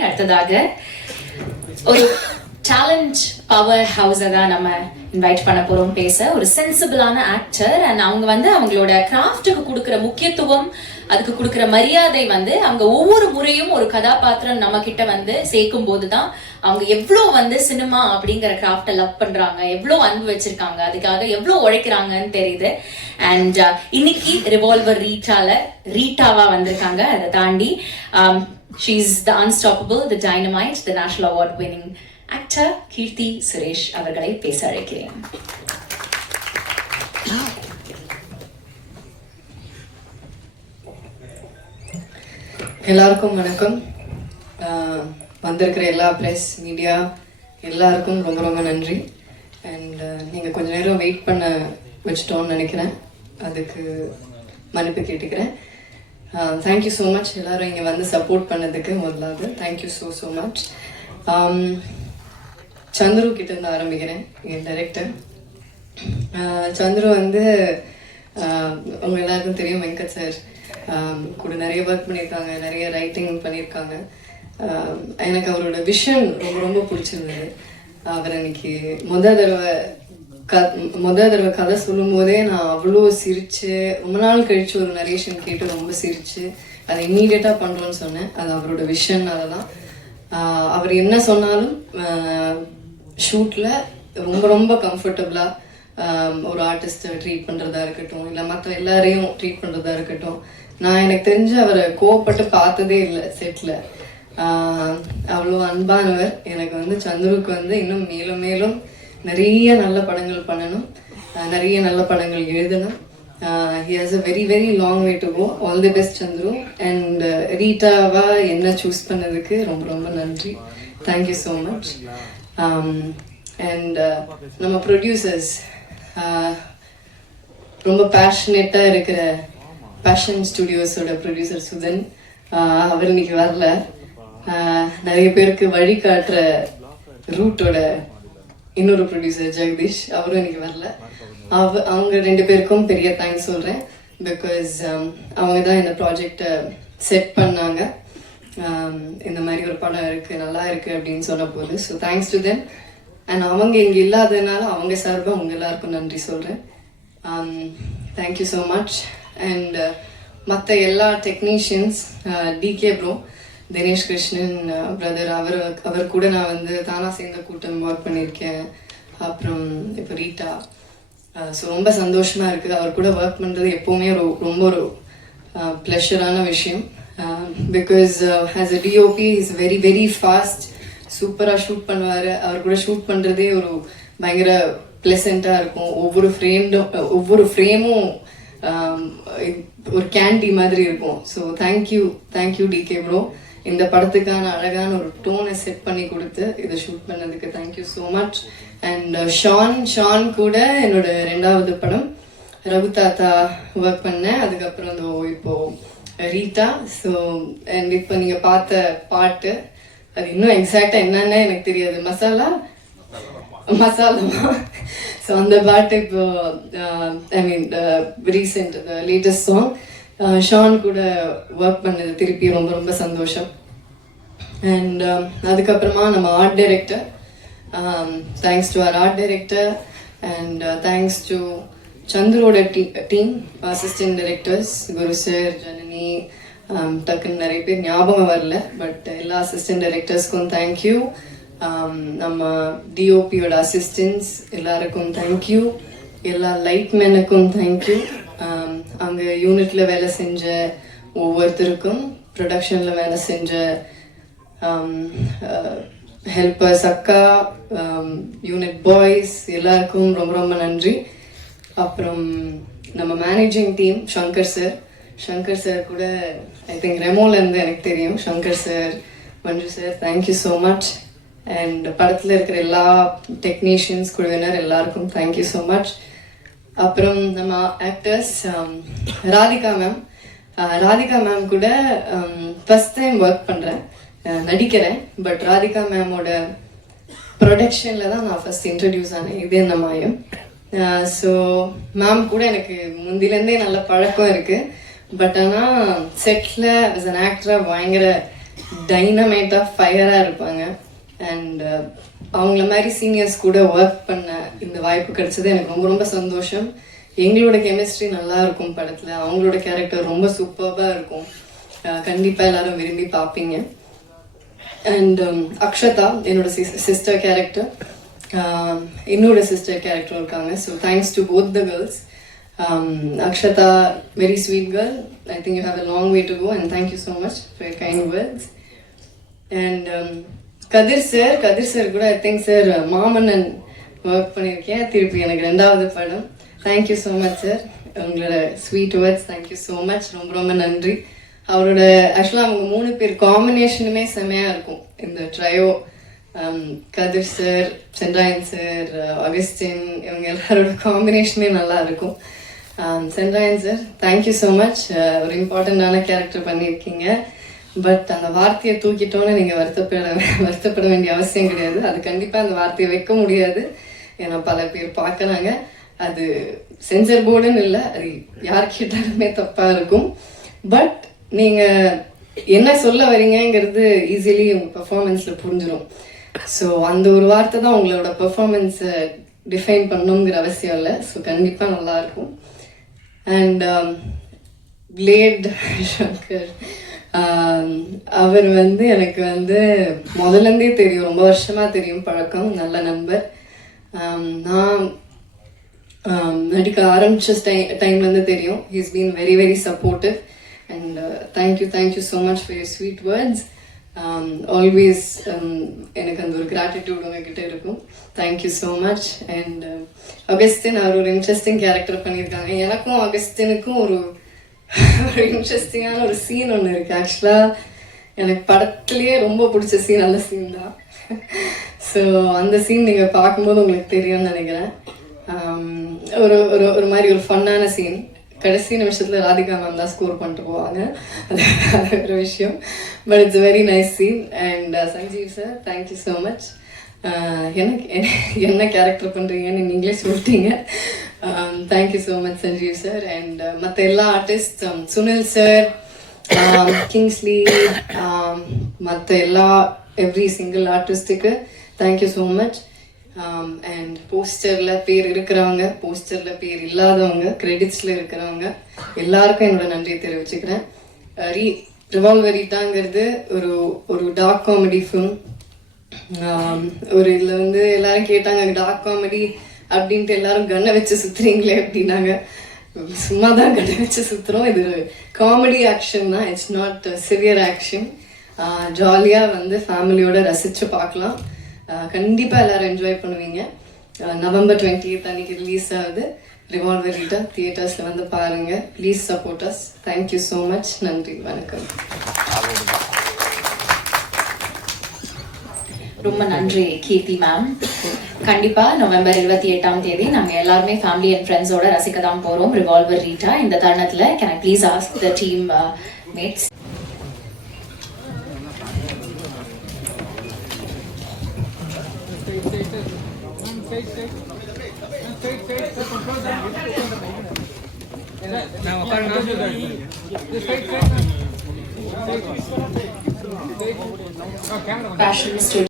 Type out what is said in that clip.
அடுத்ததாக ஒரு challenge power ஹவுஸை தான் நம்ம இன்வைட் பண்ண போறோம் பேச. ஒரு சென்சிபிளான ஆக்டர் அண்ட் அவங்க வந்து அவங்களோட கிராஃப்ட்டுக்கு கொடுக்குற முக்கியத்துவம் அதுக்கு கொடுக்குற மரியாதை வந்து அவங்க ஒவ்வொரு முறையும் ஒரு கதாபாத்திரம் நம்ம கிட்ட வந்து சேர்க்கும் போதுதான் அவங்க எவ்வளோ வந்து சினிமா அப்படிங்கிற கிராஃப்டை லவ் பண்றாங்க எவ்வளோ அன்பு வச்சிருக்காங்க அதுக்காக எவ்வளோ உழைக்கிறாங்கன்னு தெரியுது. அண்ட் uh, இன்னைக்கு ரிவால்வர் ரீட்டால ரீட்டாவா வந்திருக்காங்க அதை தாண்டி um, um, she's the unstoppable the dynamite the national award winning actor கீர்த்தி சுரேஷ் அவர்களை பேச அழைக்கிறேன். எல்லாருக்கும் வணக்கம். ஆஹ் வந்திருக்கிற எல்லா ப்ரெஸ் மீடியா எல்லாருக்கும் ரொம்ப ரொம்ப நன்றி. அண்ட் நீங்கள் கொஞ்ச நேரம் வெயிட் பண்ண வச்சிட்டோம்னு நினைக்கிறேன். அதுக்கு மன்னிப்பு கேட்டுக்கிறேன். தேங்க்யூ ஸோ மச் எல்லாரும் இங்கே வந்து சப்போர்ட் பண்ணதுக்கு முதலாவது. Thank you so so much Chandru கிட்ட இருந்து ஆரம்பிக்கிறேன் என் டைரக்டர் uh, சந்துரு வந்து um, அவங்க எல்லாருக்கும் தெரியும் வெங்கட் சார் um, கூட நிறைய ஒர்க் பண்ணியிருக்காங்க நிறைய ரைட்டிங் பண்ணியிருக்காங்க. Um, எனக்கு அவரோட விஷன் ரொம்ப ரொம்ப பிடிச்சிருந்தது. அவர் அன்னைக்கு முத தடவை க முத தடவை கதை சொல்லும் போதே நான் அவ்வளோ சிரிச்சு ரொம்ப நாள் கழிச்சு ஒரு நரேஷன் கேட்டு ரொம்ப சிரிச்சு அதை இம்மீடியட்டாக பண்ணுறோன்னு சொன்னேன். அது அவரோட விஷன்னால தான் அவர் என்ன சொன்னாலும் ஷூட்டில் ரொம்ப ரொம்ப கம்ஃபர்டபுளாக ஒரு ஆர்டிஸ்ட்டை ட்ரீட் பண்ணுறதா இருக்கட்டும் இல்லை மற்ற எல்லாரையும் ட்ரீட் பண்ணுறதா இருக்கட்டும். நான் எனக்கு தெரிஞ்சு அவரை கோவப்பட்டு பார்த்ததே இல்லை செட்டில் அவ்வளோ அன்பானவர். எனக்கு வந்து சந்துருக்கு வந்து இன்னும் மேலும் மேலும் நிறைய நல்ல படங்கள் பண்ணணும். நிறைய நல்ல படங்கள் எழுதணும். He has a very very long way to go all the best Chandru and ரீட்டாவா என்ன சூஸ் பண்ணதுக்கு ரொம்ப ரொம்ப நன்றி. Thank you so much and நம்ம ப்ரொடியூசர்ஸ் ரொம்ப பேஷனேட்டாக இருக்கிற பேஷன் ஸ்டுடியோஸோட ப்ரொடியூசர் சுதன் அவர் இன்னைக்கு வரல. நிறைய பேருக்கு வழி காட்டுற ரூட்டோட இன்னொரு ப்ரொடியூசர் ஜெகதீஷ் அவரும் இன்னைக்கு வரல. அவ அவங்க ரெண்டு பேருக்கும் பெரிய தேங்க்ஸ் சொல்கிறேன் பிகாஸ் அவங்க தான் இந்த ப்ராஜெக்டை செட் பண்ணாங்க. Um, இந்த மாதிரி ஒரு படம் இருக்குது நல்லா இருக்குது அப்படின்னு சொன்ன போது so thanks to then and அவங்க இங்கே இல்லாததுனால அவங்க சார்பாக அவங்க எல்லாருக்கும் நன்றி சொல்கிறேன் தேங்க்யூ ஸோ மச் அண்ட் மற்ற எல்லா technicians DK bro Dinesh Krishnan brother அவர் அவர் கூட நான் வந்து தானா சேர்ந்த கூட்டம் ஒர்க் பண்ணியிருக்கேன். அப்புறம் இப்போ ரீட்டா. ஸோ ரொம்ப சந்தோஷமாக இருக்குது. அவர் கூட ஒர்க் பண்ணுறது எப்போவுமே ஒரு ரொம்ப ஒரு ப்ளஷரான விஷயம். Because has a DOP is very very fast சூப்பராக ஷூட் பண்ணுவார். அவர் கூட ஷூட் பண்ணுறதே ஒரு பயங்கர ப்ளசண்ட்டாக இருக்கும். ஒவ்வொரு ஃப்ரேண்டும் ஒவ்வொரு ஃப்ரேமும் ஒரு கேண்டி மாதிரி இருக்கும். So thank you thank you DK bro இந்த படத்துக்கான அழகான ஒரு டோனை செட் பண்ணி கொடுத்து இதை ஷூட் பண்ணதுக்கு thank you so much and Sean Sean கூட என்னோட ரெண்டாவது படம் ரகு தாத்தா ஒர்க் பண்ணேன் அதுக்கப்புறம் இதோ இப்போ uh, ரீட்டா. ஸோ அண்ட் இப்போ நீங்கள் பார்த்த பாட்டு அது இன்னும் எக்ஸாக்டாக என்னன்னு எனக்கு தெரியாது. மசாலா? மசாலா. ஸோ அந்த பாட்டு இப்போ I mean recent latest song Shaan கூட ஒர்க் பண்ணது திருப்பி ரொம்ப ரொம்ப சந்தோஷம். அண்ட் um, அதுக்கப்புறமா நம்ம art director thanks to our art director and thanks to சந்துரோட tea team assistant directors Guru sir Janani um, டக்குன்னு நிறைய பேர் ஞாபகம் வரல பட் எல்லா அசிஸ்டன்ட் டைரக்டர்ஸ்க்கும் தேங்க்யூ நம்ம டிஓபியோட அசிஸ்டன்ஸ் எல்லாருக்கும் தேங்க்யூ எல்லா லைட் மேனுக்கும் தேங்க்யூ அங்கே யூனிட்ல வேலை செஞ்ச ஒவ்வொருத்தருக்கும் ப்ரொடக்ஷனில் வேலை செஞ்ச um, uh, ஹெல்பர்ஸ் அக்கா um, யூனிட் பாய்ஸ் எல்லாருக்கும் ரொம்ப ரொம்ப நன்றி. அப்புறம் நம்ம managing team Shankar sir Shankar sir கூட ஐ திங்க் ரெமோலேருந்து எனக்கு தெரியும். Shankar sir Manju sir thank you so much and படத்தில் இருக்கிற எல்லா டெக்னீஷியன்ஸ் குழுவினர் எல்லாருக்கும் தேங்க்யூ ஸோ மச் அப்புறம் நம்ம actors um, Radhika ma'am Radhika ma'am கூட ஃபஸ்ட் டைம் ஒர்க் பண்ணுறேன் நடிக்கிறேன். பட் ராதிகா மேமோட ப்ரொடக்ஷனில் தான் நான் ஃபஸ்ட் இன்ட்ரடியூஸ் ஆனேன். இது என்ன மாயம்? ஸோ மேம் கூட எனக்கு முந்திலேருந்தே நல்ல பழக்கம் இருக்குது பட் ஆனால் செட்டில் as அன் ஆக்டராக பயங்கர டைனமேட்டாக ஃபயராக இருப்பாங்க. அண்ட் uh, அவங்கள மாதிரி சீனியர்ஸ் கூட ஒர்க் பண்ண இந்த வாய்ப்பு கிடைச்சது எனக்கு ரொம்ப ரொம்ப சந்தோஷம். எங்களோட கெமிஸ்ட்ரி நல்லா இருக்கும் படத்தில். அவங்களோட கேரக்டர் ரொம்ப சூப்பராக இருக்கும். கண்டிப்பாக எல்லாரும் விரும்பி பார்ப்பீங்க. அண்ட் um, அக்ஷதா என்னோட சிஸ்டர் கேரக்டர் என்னோட சிஸ்டர் கேரக்டர் இருக்காங்க. So thanks to both the girls Akshata very sweet girl I think you have a long way to go and thank you so much for kind words and Kathir sir Kathir sir கூட I think sir Maamannan work பண்ணியிருக்கேன். திருப்பி எனக்கு ரெண்டாவது படம். Thank you so much sir உங்களோட sweet words thank you so much ரொம்ப ரொம்ப நன்றி. அவரோட ஆக்சுவலாக அவங்க மூணு பேர் காம்பினேஷனுமே செமையாக இருக்கும். இந்த trio um, Kathir sir Sendrayan sir Augustine இவங்க எல்லாரோட காம்பினேஷனே நல்லா இருக்கும். Sendrayan sir thank you so much ஒரு இம்பார்ட்டண்ட்டான கேரக்டர் பண்ணியிருக்கீங்க. பட் அந்த வார்த்தையை தூக்கிட்டோன்னு நீங்கள் வருத்தப்பட வருத்தப்பட வேண்டிய அவசியம் கிடையாது. அது கண்டிப்பாக அந்த வார்த்தையை வைக்க முடியாது. ஏன்னா பல பேர் பார்க்குறாங்க. அது சென்சர் போர்டுன்னு இல்லை அது யார் கேட்டாலுமே தப்பாக இருக்கும். பட் நீங்கள் என்ன சொல்ல வரீங்கங்கிறது ஈஸிலி உங்கள் பெர்ஃபார்மன்ஸில் புரிஞ்சிடும் ஸோ அந்த ஒரு வார்த்தை தான் உங்களோட பெர்ஃபார்மன்ஸை டிஃபைன் பண்ணணுங்கிற அவசியம் இல்லை. ஸோ கண்டிப்பாக நல்லாயிருக்கும் அண்ட் பிளேட் um, சங்கர் அவர் வந்து எனக்கு வந்து முதலேருந்தே தெரியும். ரொம்ப வருஷமாக தெரியும் பழக்கம் நல்ல நண்பர். நான் நடிக்க ஆரம்பிச்ச டை டைம்லேருந்து தெரியும். He's been very very supportive and thank you thank you so much for your sweet words always எனக்கு அந்த ஒரு கிராட்டிடியூட் உங்ககிட்ட இருக்கும். Thank you so much and Augustine அவர் ஒரு இன்ட்ரெஸ்டிங் கேரக்டர் பண்ணியிருக்காங்க. எனக்கும் அகஸ்தினுக்கும் ஒரு ஒரு இன்ட்ரெஸ்டிங்கான ஒரு சீன் ஒன்று இருக்குது ஆக்சுவலாக எனக்கு படத்துலேயே ரொம்ப பிடிச்ச சீன் அந்த சீன் தான். ஸோ அந்த சீன் நீங்கள் பார்க்கும்போது உங்களுக்கு தெரியும்னு நினைக்கிறேன். Um, ஒரு ஒரு ஒரு மாதிரி ஒரு ஃபன்னான சீன் கடைசி நிமிஷத்தில் ராதிகா மேம் தான் ஸ்கோர் பண்ணிட்டு போவாங்க. அது ஒரு விஷயம். But it's very nice scene and Sanjeev sir thank you so much எனக்கு என்ன- என்ன கேரக்டர் பண்ணுறீங்கன்னு நீங்களே சொல்லிட்டீங்க. Thank you so much Sanjeev sir and மற்ற எல்லா ஆர்டிஸ்ட் சுனில் சார் கிங்ஸ்லி மற்ற எல்லா every single ஆர்டிஸ்ட்டுக்கு thank you so much and போஸ்டரில் பேர் இருக்கிறவங்க போஸ்டரில் பேர் இல்லாதவங்க கிரெடிட்ஸில் இருக்கிறவங்க எல்லாருக்கும் என்னோட நன்றியை தெரிவிச்சுக்கிறேன். ரீ ரிவால்வரிட்டாங்கிறது ஒரு ஒரு டார்க் காமெடி ஃபிலிம் ஒரு இதில் வந்து எல்லாரும் கேட்டாங்க டார்க் காமெடி அப்படின்ட்டு எல்லாரும் கண்ணை வச்சு சுத்துறீங்களே அப்படின்னாங்க. சும்மா தான் கண்ணை வச்சு சுத்துறோம். இது காமெடி ஆக்ஷன் தான். இட்ஸ் நாட் சிவியர் ஆக்ஷன் ஜாலியாக வந்து ஃபேமிலியோட ரசித்து பார்க்கலாம். கண்டிப்பாக எல்லாரும் என்ஜாய் பண்ணுவீங்க. நவம்பர் டுவெண்ட்டி அன்னைக்கு ரிலீஸ் ஆகுது. ரிவால்வர் ரீட்டா தியேட்டர்ஸில் வந்து பாருங்கள் please support us thank you so much நன்றி. வணக்கம். ரொம்ப நன்றி கீர்த்தி மேம் கண்டிப்பா நவம்பர் இருபத்தி எட்டாம் தேதி நாங்க எல்லாருமே ஃபேமிலி அண்ட் ஃப்ரெண்ட்ஸோட ரசிக்க தான் போறோம். ரிவால்வர் ரீட்டா இந்த தருணத்துல can I please ask the teammates Fashion Studio.